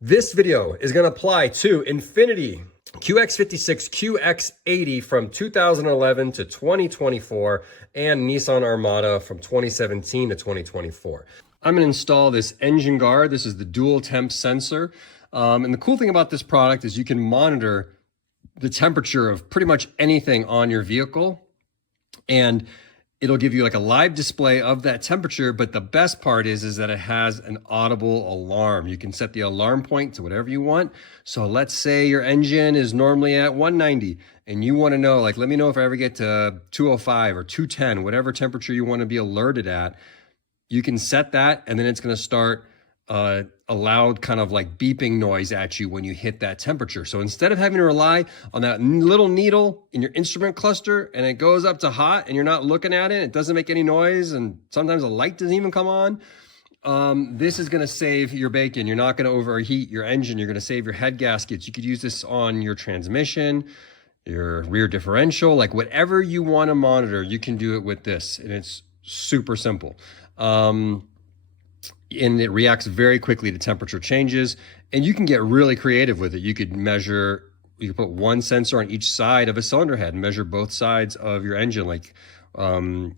This video is going to apply to Infiniti QX56 QX80 from 2011 to 2024 and Nissan Armada from 2017 to 2024. I'm going to install this engine guard. This is the dual temp sensor. And the cool thing about this product is you can monitor the temperature of pretty much anything on your vehicle. And it'll give you like a live display of that temperature, but the best part is that it has an audible alarm. You can set the alarm point to whatever you want. So let's say your engine is normally at 190 and you want to know, like, let me know if I ever get to 205 or 210, whatever temperature you want to be alerted at. You can set that, and then it's going to start a loud kind of like beeping noise at you when you hit that temperature. So instead of having to rely on that little needle in your instrument cluster and it goes up to hot and you're not looking at it, it doesn't make any noise, and sometimes a light doesn't even come on. This is going to save your bacon. You're not going to overheat your engine. You're going to save your head gaskets. You could use this on your transmission, your rear differential, like whatever you want to monitor, you can do it with this, and it's super simple. And it reacts very quickly to temperature changes, and you can get really creative with it. You could measure, you could put one sensor on each side of a cylinder head and measure both sides of your engine, like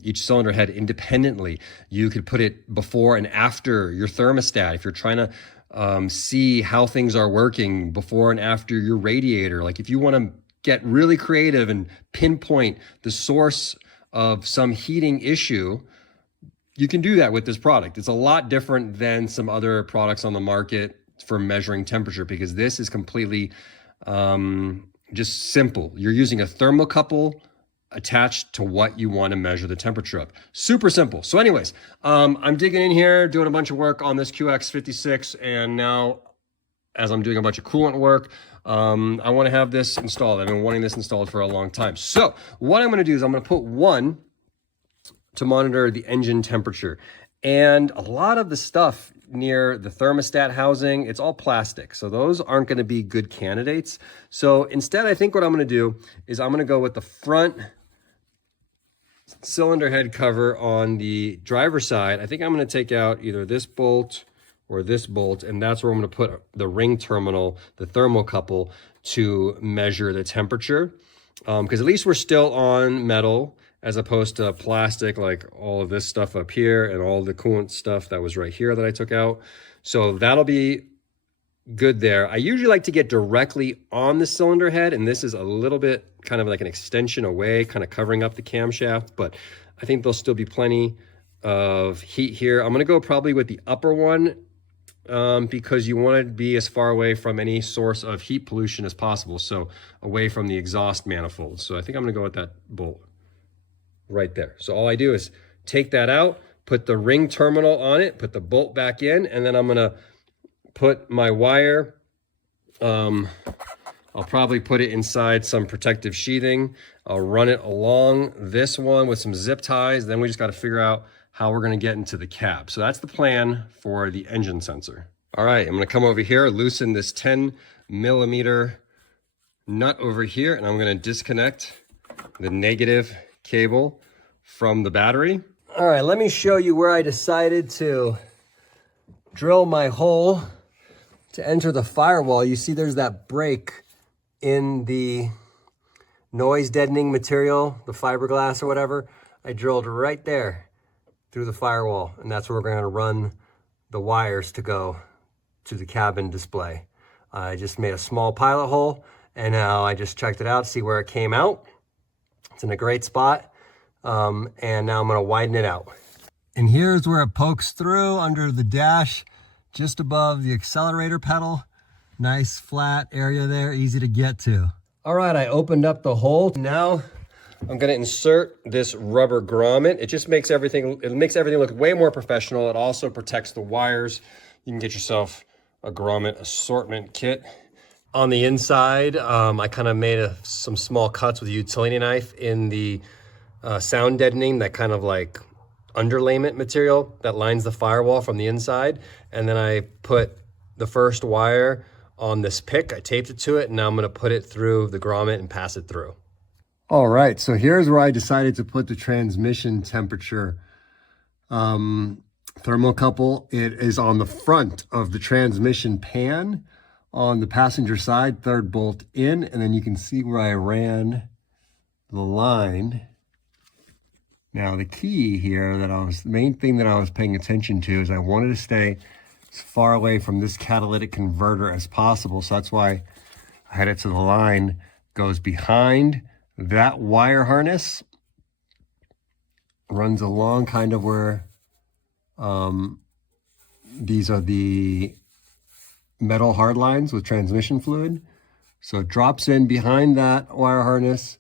each cylinder head independently. You could put it before and after your thermostat if you're trying to see how things are working before and after your radiator. Like if you want to get really creative and pinpoint the source of some heating issue, you can do that with this product. It's a lot different than some other products on the market for measuring temperature, because this is completely just simple. You're using a thermocouple attached to what you want to measure the temperature of. Super simple. So anyways, I'm digging in here, doing a bunch of work on this QX56, and now as I'm doing a bunch of coolant work, I want to have this installed. I've been wanting this installed for a long time. So what I'm going to do is I'm going to put one to monitor the engine temperature. And a lot of the stuff near the thermostat housing, it's all plastic. So those aren't going to be good candidates. So instead, I think what I'm going to do is I'm going to go with the front cylinder head cover on the driver's side. I think I'm going to take out either this bolt or this bolt, and that's where I'm going to put the ring terminal, the thermocouple, to measure the temperature. Because at least we're still on metal, as opposed to plastic, like all of this stuff up here and all the coolant stuff that was right here that I took out. So that'll be good there. I usually like to get directly on the cylinder head, and this is a little bit kind of like an extension away, kind of covering up the camshaft, but I think there'll still be plenty of heat here. I'm gonna go probably with the upper one because you want to be as far away from any source of heat pollution as possible, so away from the exhaust manifold. So I think I'm gonna go with that bolt right there. So all I do is take that out, put the ring terminal on it, put the bolt back in, and then I'm gonna put my wire, I'll probably put it inside some protective sheathing. I'll run it along this one with some zip ties. Then we just got to figure out how we're gonna get into the cab. So that's the plan for the engine sensor. All right, I'm gonna come over here, loosen this 10mm nut over here, and I'm gonna disconnect the negative cable from the battery. All right, let me show you where I decided to drill my hole to enter the firewall. You see there's that break in the noise deadening material, the fiberglass or whatever. I drilled right there through the firewall, and that's where we're going to run the wires to go to the cabin display. I just made a small pilot hole, and now I just checked it out, see where it came out. It's in a great spot, and now I'm going to widen it out. And here's where it pokes through under the dash, just above the accelerator pedal. Nice flat area there, easy to get to. All right, I opened up the hole. Now I'm going to insert this rubber grommet. It just makes everything look way more professional. It also protects the wires. You can get yourself a grommet assortment kit. On the inside, I kind of made some small cuts with a utility knife in the sound deadening, that kind of like underlayment material that lines the firewall from the inside. And then I put the first wire on this pick. I taped it to it, and now I'm going to put it through the grommet and pass it through. All right, so here's where I decided to put the transmission temperature. Thermocouple, it is on the front of the transmission pan on the passenger side, third bolt in, and then you can see where I ran the line. Now the key here the main thing that I was paying attention to is I wanted to stay as far away from this catalytic converter as possible. So that's why I had it to the line, goes behind that wire harness, runs along kind of where these are the metal hard lines with transmission fluid. So it drops in behind that wire harness,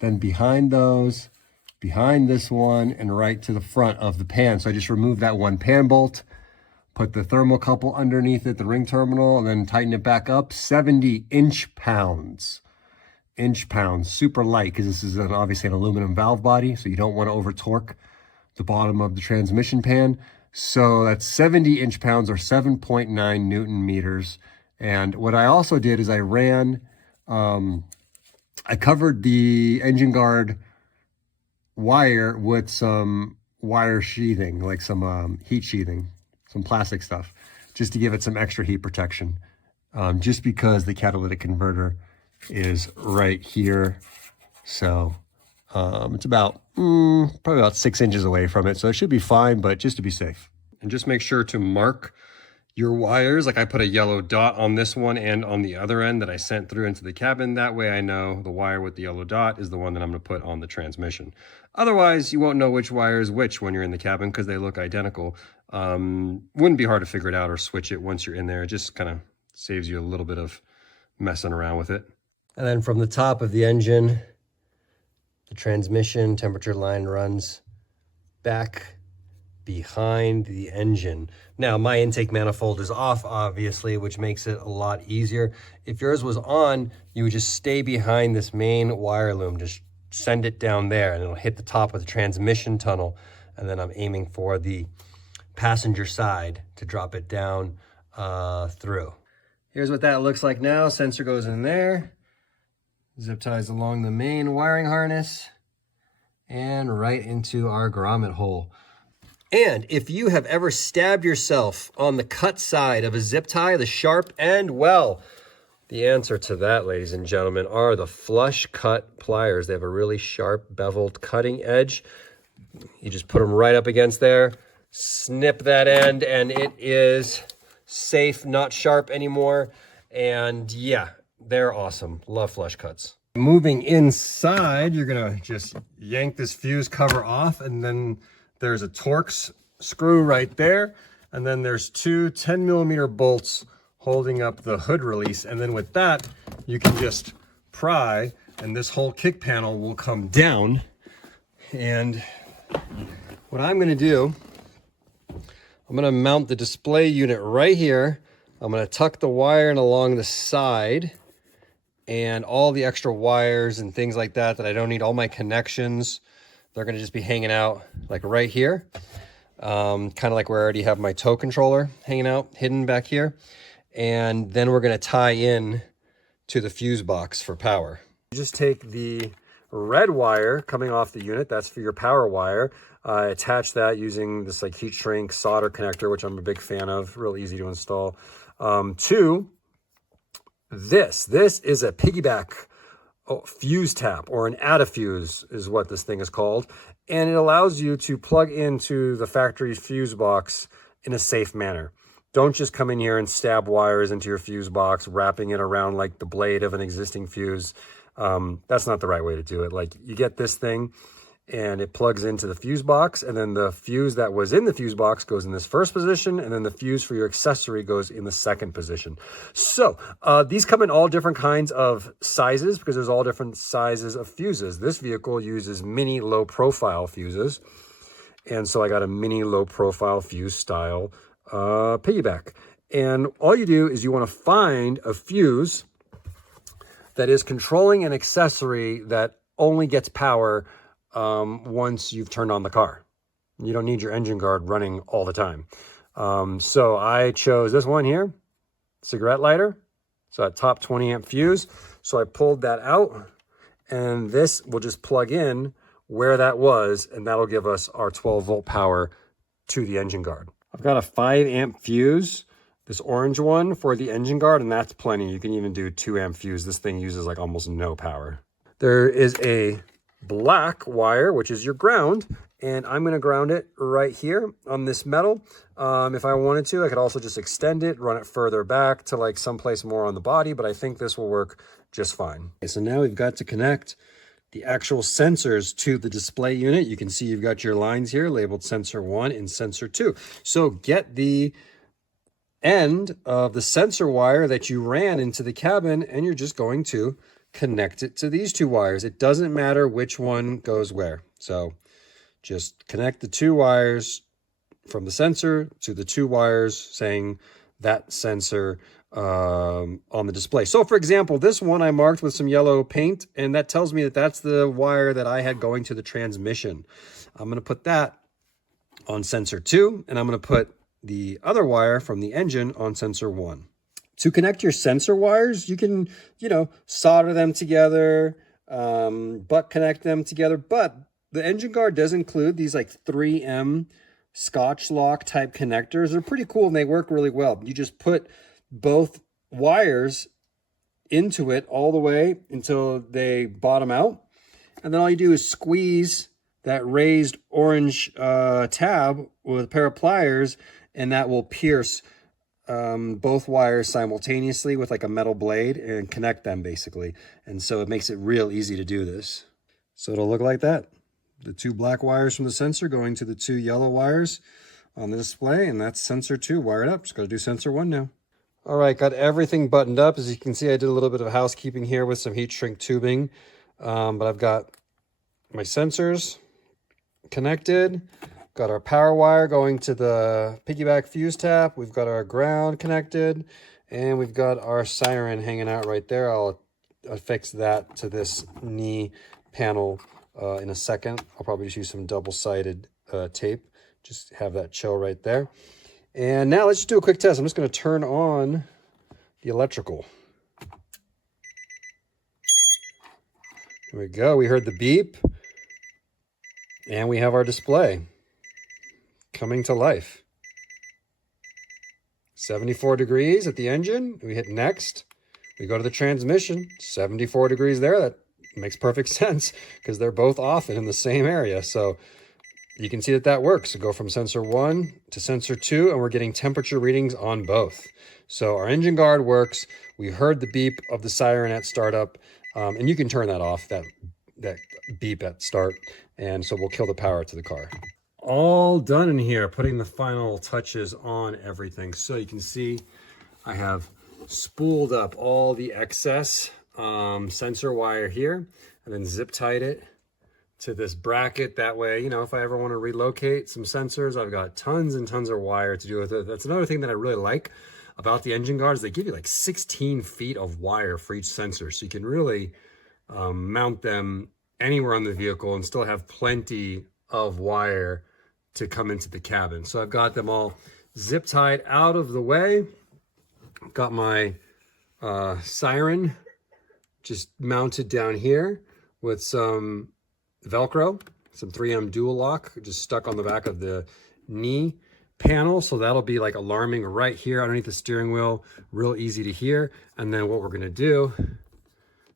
then behind those, behind this one, and right to the front of the pan. So I just removed that one pan bolt, put the thermocouple underneath it, the ring terminal, and then tighten it back up. 70 inch-pounds. Inch-pounds, super light, because this is obviously an aluminum valve body, so you don't want to over-torque the bottom of the transmission pan. So that's 70 inch-pounds or 7.9 Newton meters. And what I also did is I ran, I covered the engine guard wire with some wire sheathing, like some heat sheathing, some plastic stuff, just to give it some extra heat protection. Just because the catalytic converter is right here. So it's about probably about 6 inches away from it, so it should be fine, but just to be safe. And just make sure to mark your wires. Like I put a yellow dot on this one and on the other end that I sent through into the cabin. That way I know the wire with the yellow dot is the one that I'm going to put on the transmission. Otherwise, you won't know which wire is which when you're in the cabin because they look identical. Wouldn't be hard to figure it out or switch it once you're in there. It just kind of saves you a little bit of messing around with it. And then from the top of the engine, the transmission temperature line runs back behind the engine. Now, my intake manifold is off, obviously, which makes it a lot easier. If yours was on, you would just stay behind this main wire loom. Just send it down there, and it'll hit the top of the transmission tunnel. And then I'm aiming for the passenger side to drop it down through. Here's what that looks like now. Sensor goes in there. Zip ties along the main wiring harness and right into our grommet hole. And if you have ever stabbed yourself on the cut side of a zip tie, the sharp end, well, the answer to that, ladies and gentlemen, are the flush cut pliers. They have a really sharp beveled cutting edge. You just put them right up against there, snip that end, and it is safe, not sharp anymore. And yeah, they're awesome. Love flush cuts. Moving inside, you're gonna just yank this fuse cover off, and then there's a Torx screw right there. And then there's two 10mm bolts holding up the hood release. And then with that, you can just pry, and this whole kick panel will come down. And what I'm gonna do, I'm gonna mount the display unit right here. I'm gonna tuck the wire in along the side, and all the extra wires and things like that I don't need, all my connections, they're gonna just be hanging out like right here. Kind of like where I already have my tow controller hanging out, hidden back here. And then we're gonna tie in to the fuse box for power. You just take the red wire coming off the unit, that's for your power wire. Attach that using this like heat shrink solder connector, which I'm a big fan of, real easy to install. To this is a piggyback fuse tap, or an add-a-fuse is what this thing is called. And it allows you to plug into the factory fuse box in a safe manner. Don't just come in here and stab wires into your fuse box, wrapping it around like the blade of an existing fuse. That's not the right way to do it. Like, you get this thing and it plugs into the fuse box, and then the fuse that was in the fuse box goes in this first position, and then the fuse for your accessory goes in the second position. So these come in all different kinds of sizes because there's all different sizes of fuses. This vehicle uses mini low profile fuses, and so I got a mini low profile fuse style piggyback. And all you do is you want to find a fuse that is controlling an accessory that only gets power once you've turned on the car. You don't need your engine guard running all the time. So I chose this one here, cigarette lighter. So a top 20 amp fuse. So I pulled that out, and this will just plug in where that was, and that'll give us our 12 volt power to the engine guard. I've got a 5 amp fuse, this orange one for the engine guard, and that's plenty. You can even do 2 amp fuse. This thing uses like almost no power. There is a black wire, which is your ground, and I'm going to ground it right here on this metal. If I wanted to, I could also just extend it, run it further back to like someplace more on the body, but I think this will work just fine. Okay, so now we've got to connect the actual sensors to the display unit. You can see you've got your lines here labeled sensor 1 and sensor 2. So get the end of the sensor wire that you ran into the cabin, and you're just going to connect it to these 2 wires. It doesn't matter which one goes where. So just connect the 2 wires from the sensor to the 2 wires saying that sensor on the display. So for example, this one I marked with some yellow paint, and that tells me that that's the wire that I had going to the transmission. I'm going to put that on sensor 2, and I'm going to put the other wire from the engine on sensor 1. To connect your sensor wires, you can, solder them together, butt connect them together, but the engine guard does include these like 3M Scotch lock type connectors. They're pretty cool and they work really well. You just put both wires into it all the way until they bottom out. And then all you do is squeeze that raised orange tab with a pair of pliers, and that will pierce both wires simultaneously with like a metal blade and connect them basically. And so it makes it real easy to do this. So it'll look like that. The 2 black wires from the sensor going to the 2 yellow wires on the display, and that's sensor 2 wired up. Just got to do sensor 1 now. All right, got everything buttoned up. As you can see, I did a little bit of housekeeping here with some heat shrink tubing, but I've got my sensors connected. Got our power wire going to the piggyback fuse tap. We've got our ground connected, and we've got our siren hanging out right there. I'll affix that to this knee panel in a second. I'll probably just use some double-sided tape. Just have that chill right there. And now let's just do a quick test. I'm just going to turn on the electrical. Here we go. We heard the beep. And we have our display coming to life. 74 degrees at the engine. We hit next. We go to the transmission. 74 degrees there. That makes perfect sense because they're both off and in the same area. So you can see that that works. So go from sensor 1 to sensor 2, and we're getting temperature readings on both. So our engine guard works. We heard the beep of the siren at startup, and you can turn that off, that beep at start, and so we'll kill the power to the car. All done in here, putting the final touches on everything. So you can see I have spooled up all the excess sensor wire here, and then zip tied it to this bracket. That way, if I ever want to relocate some sensors, I've got tons and tons of wire to do with it. That's another thing that I really like about the engine guards. They give you like 16 feet of wire for each sensor, so you can really mount them anywhere on the vehicle and still have plenty of wire to come into the cabin. So I've got them all zip tied out of the way. Got my siren just mounted down here with some Velcro, some 3M dual lock just stuck on the back of the knee panel. So that'll be like alarming right here underneath the steering wheel, real easy to hear. And then what we're gonna do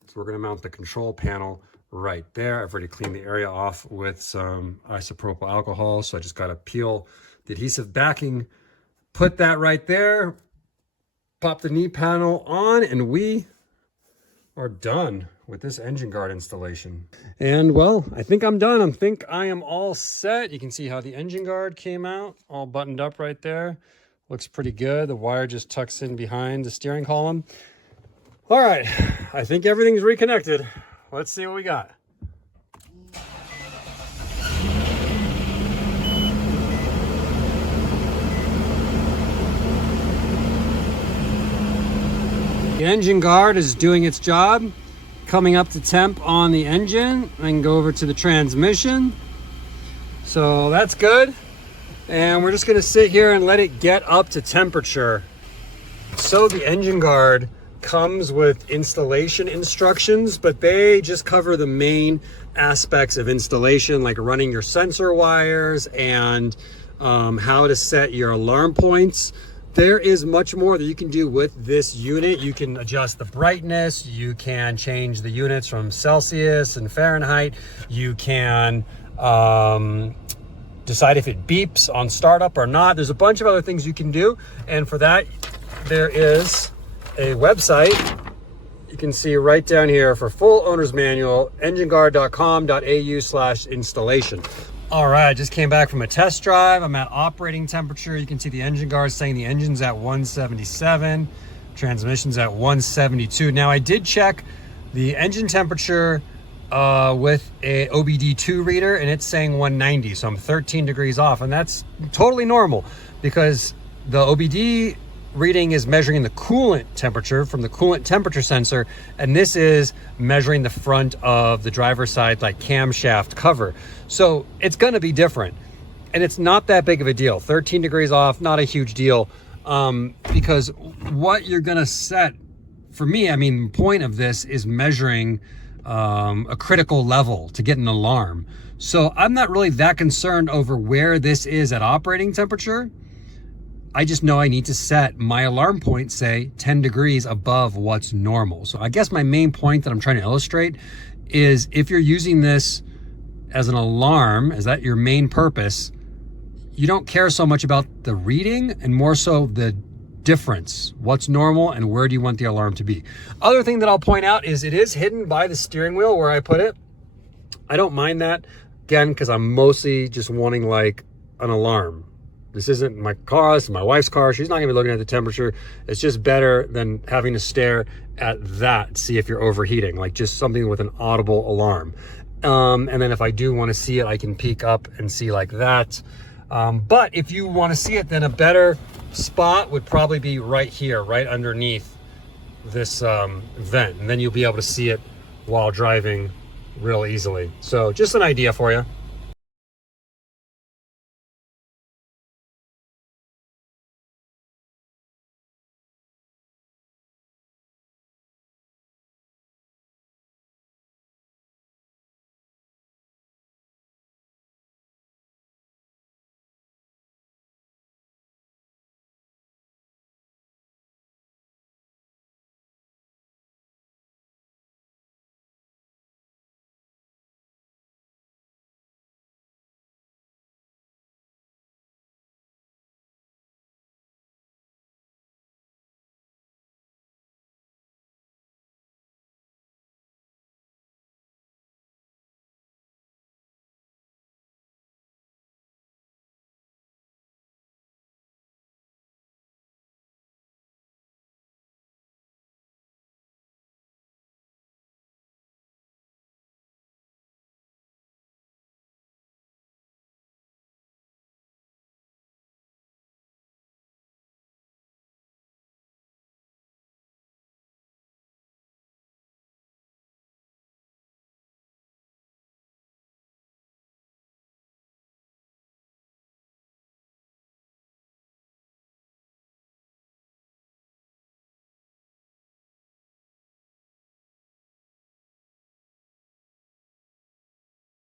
is we're gonna mount the control panel right there. I've already cleaned the area off with some isopropyl alcohol. So I just gotta peel the adhesive backing, put that right there, pop the knee panel on, and we are done with this engine guard installation. And well, I think I'm done. I think I am all set. You can see how the engine guard came out, all buttoned up right there. Looks pretty good. The wire just tucks in behind the steering column. All right, I think everything's reconnected. Let's see what we got. The engine guard is doing its job, coming up to temp on the engine. I can go over to the transmission. So that's good. And we're just gonna sit here and let it get up to temperature. So the engine guard comes with installation instructions, but they just cover the main aspects of installation, like running your sensor wires and how to set your alarm points. There is much more that you can do with this unit. You can adjust the brightness, you can change the units from Celsius and Fahrenheit, you can decide if it beeps on startup or not. There's a bunch of other things you can do, and for that there is a website you can see right down here for full owner's manual, engineguard.com.au/installation. All right, I just came back from a test drive. I'm at operating temperature. You can see the engine guard saying the engine's at 177, transmission's at 172. Now I did check the engine temperature with a OBD2 reader, and it's saying 190, so I'm 13 degrees off, and that's totally normal because the OBD reading is measuring the coolant temperature from the coolant temperature sensor, and this is measuring the front of the driver's side like camshaft cover. So it's going to be different, and it's not that big of a deal. 13 degrees off, not a huge deal, because what you're going to set, for me, I mean, the point of this is measuring a critical level to get an alarm. So I'm not really that concerned over where this is at operating temperature. I just know I need to set my alarm point, say 10 degrees above what's normal. So I guess my main point that I'm trying to illustrate is if you're using this as an alarm, is that your main purpose, you don't care so much about the reading and more so the difference, what's normal and where do you want the alarm to be. Other thing that I'll point out is it is hidden by the steering wheel where I put it. I don't mind that, again, because I'm mostly just wanting like an alarm. This isn't my car, this is my wife's car. She's not gonna be looking at the temperature. It's just better than having to stare at that, see if you're overheating, like just something with an audible alarm. And then if I do wanna see it, I can peek up and see like that. But if you wanna see it, then a better spot would probably be right here, right underneath this vent. And then you'll be able to see it while driving real easily. So just an idea for you.